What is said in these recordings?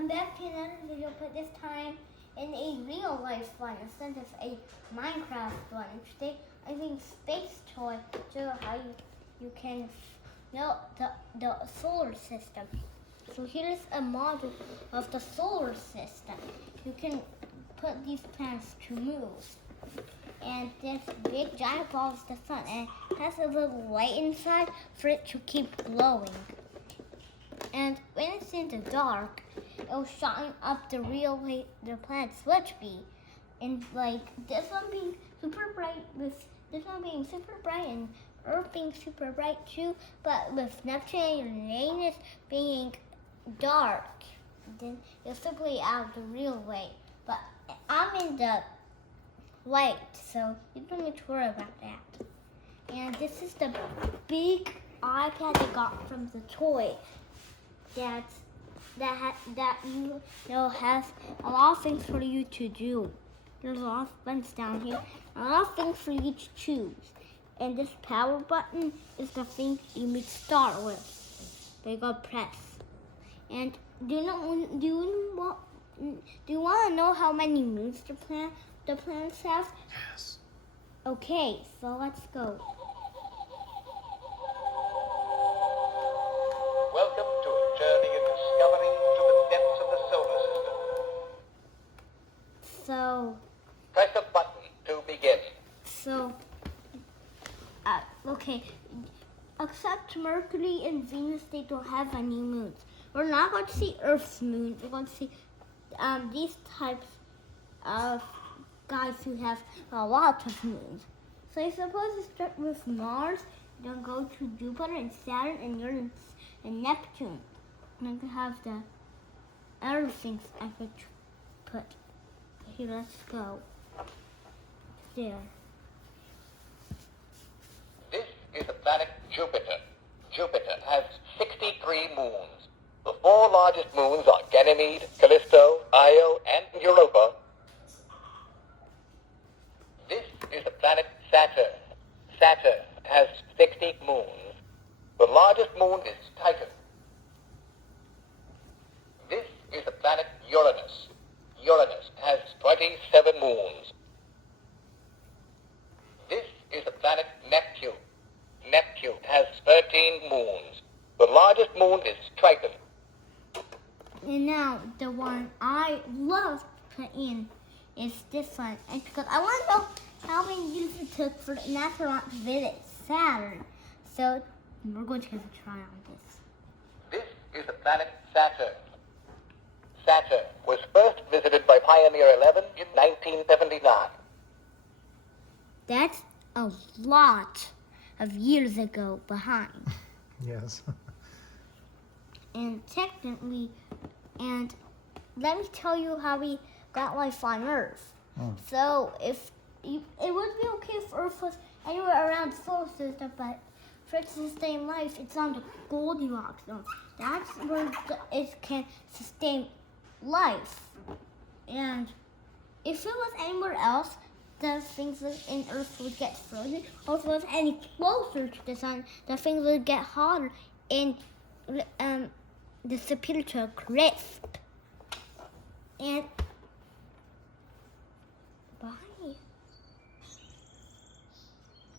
come back to another video, but this time in a real life one instead of a Minecraft one. Today I'm using space toy to show how you can know the solar system. So here's a model of the solar system. You can put these planets to move. And this big giant ball is the sun, and it has a little light inside for it to keep glowing. And when it's in the dark, it'll shine up the real way the planets would be. And like this one being super bright, with this one being super bright and Earth being super bright too, but with Neptune and Uranus being dark, then it'll simply out the real way. But I'm in the light, so you don't need to worry about that. And this is the big iPad I got from the toy that you know has a lot of things for you to do. There's a lot of buttons down here, a lot of things for you to choose. And this power button is the thing you need to start with. But you gotta press. And do you want to know how many moons the planets have? Yes. Okay, so let's go. Welcome to a journey of discovery to the depths of the solar system. So, Press a button to begin. okay. Except Mercury and Venus, they don't have any moons. We're not going to see Earth's moon. We're going to see these types of guys who have a lot of moons. So I suppose to start with Mars, then go to Jupiter and Saturn and Uranus and Neptune. And then have the other things I could put. Here, let's go. There. This is the planet Jupiter. Jupiter has 63 moons. The four largest moons are Ganymede, Callisto, Io, and Europa. This is the planet Saturn. Saturn has 60 moons. The largest moon is Titan. This is the planet Uranus. Uranus has 27 moons. This is the planet Neptune. Neptune has 13 moons. The largest moon is Triton. And now the one I love to put in is this one. And because I want to know how many years it took for an astronaut to visit Saturn. So we're going to give a try on this. This is the planet Saturn. Saturn was first visited by Pioneer 11 in 1979. That's a lot of years ago behind. Yes. And technically, and let me tell you how we got life on Earth. So it would be okay if Earth was anywhere around the solar system, but for it to sustain life, it's on the Goldilocks zone. That's where it can sustain life. And if it was anywhere else, the things in Earth would get frozen. Or if it was any closer to the sun, the things would get hotter and disappear to a crisp. And bye.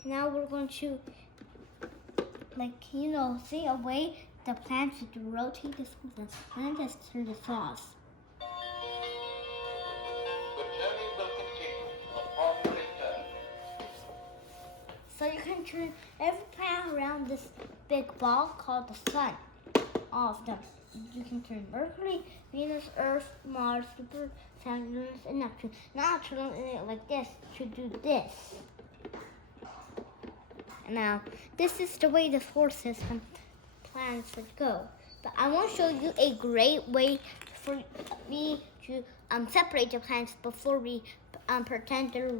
Now we're going to, see a way the planets would rotate this one. And then just turn this off. The journey will continue upon return. So you can turn every planet around this big ball called the sun. All of them. You can turn Mercury, Venus, Earth, Mars, Jupiter, Saturn, Uranus, and Neptune. Not turn it like this to do this. And now, this is the way the solar system planets would go. But I want to show you a great way for me to separate the planets before we pretend they're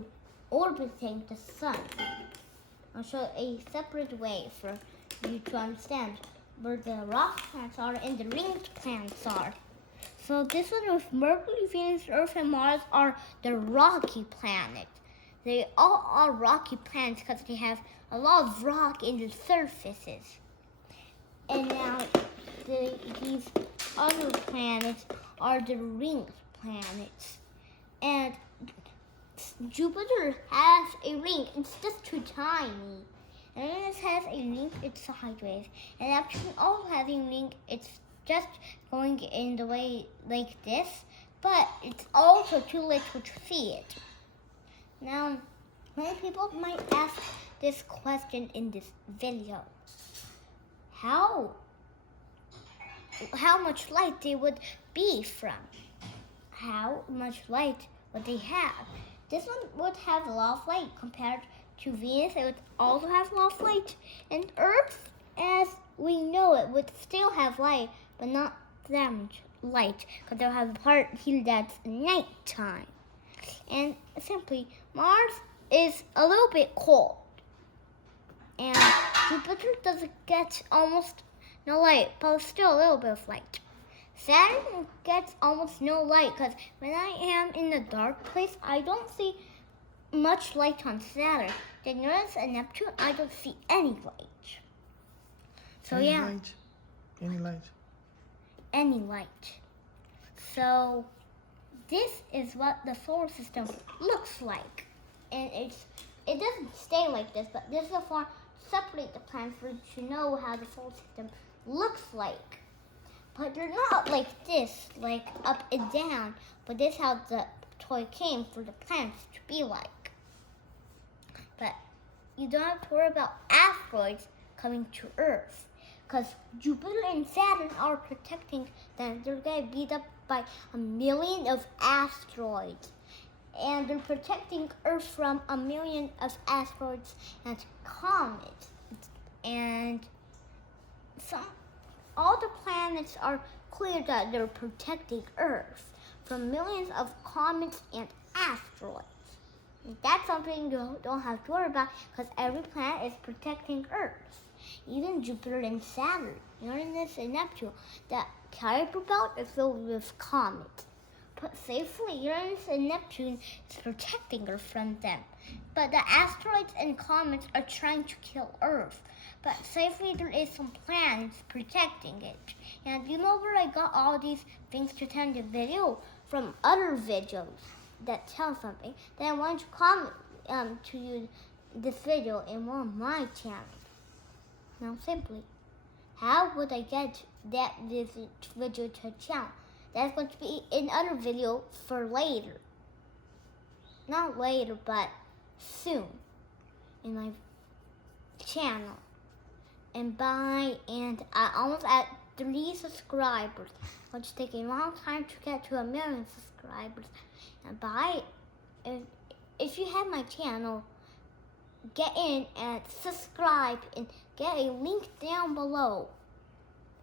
orbiting the sun. I'll show a separate way for you to understand where the rock planets are and the ringed planets are. So this one with Mercury, Venus, Earth, and Mars are the rocky planets. They all are rocky planets because they have a lot of rock in the surfaces. And now these other planets are the ring planets. And Jupiter has a ring. It's just too tiny. And Venus has a ring. It's sideways. And Neptune also has a ring. It's just going in the way like this. But it's also too little to see it. Now, many people might ask this question in this video. How much light they would be from? How much light would they have? This one would have a lot of light compared to Venus. It would also have a lot of light. And Earth, as we know it, would still have light, but not that much light, because they'll have a part here that's nighttime. And simply, Mars is a little bit cold. And Jupiter doesn't get almost no light, but still a little bit of light. Saturn gets almost no light, because when I am in a dark place, I don't see much light on Saturn. Then Uranus and Neptune, I don't see any light. So Any yeah. light? Any light? Any light. So this is what the solar system looks like. And it doesn't stay like this, but this is a form to separate the planets for you to know how the solar system looks like. But they're not like this, like up and down, but this is how the toy came for the planets to be like. But you don't have to worry about asteroids coming to Earth, because Jupiter and Saturn are protecting them. They're going to be beat up by 1 million of asteroids. And they're protecting Earth from 1 million of asteroids and comets. And all the planets are clear that they're protecting Earth from millions of comets and asteroids. And that's something you don't have to worry about, because every planet is protecting Earth. Even Jupiter and Saturn, Uranus and Neptune, the Kuiper belt is filled with comets. But safely, Uranus and Neptune is protecting Earth from them. But the asteroids and comets are trying to kill Earth. But safely, there is some planets protecting it. And you know where I got all these things to tell the video? From other videos that tell something. Then I want to comment to you this video in one of my channels. Now simply, how would I get that video to a channel? That's going to be another video for later. Not later, but soon in my channel. And I almost at 3 subscribers. It'll just take a long time to get to 1 million subscribers. And if you have my channel, get in and subscribe and get a link down below.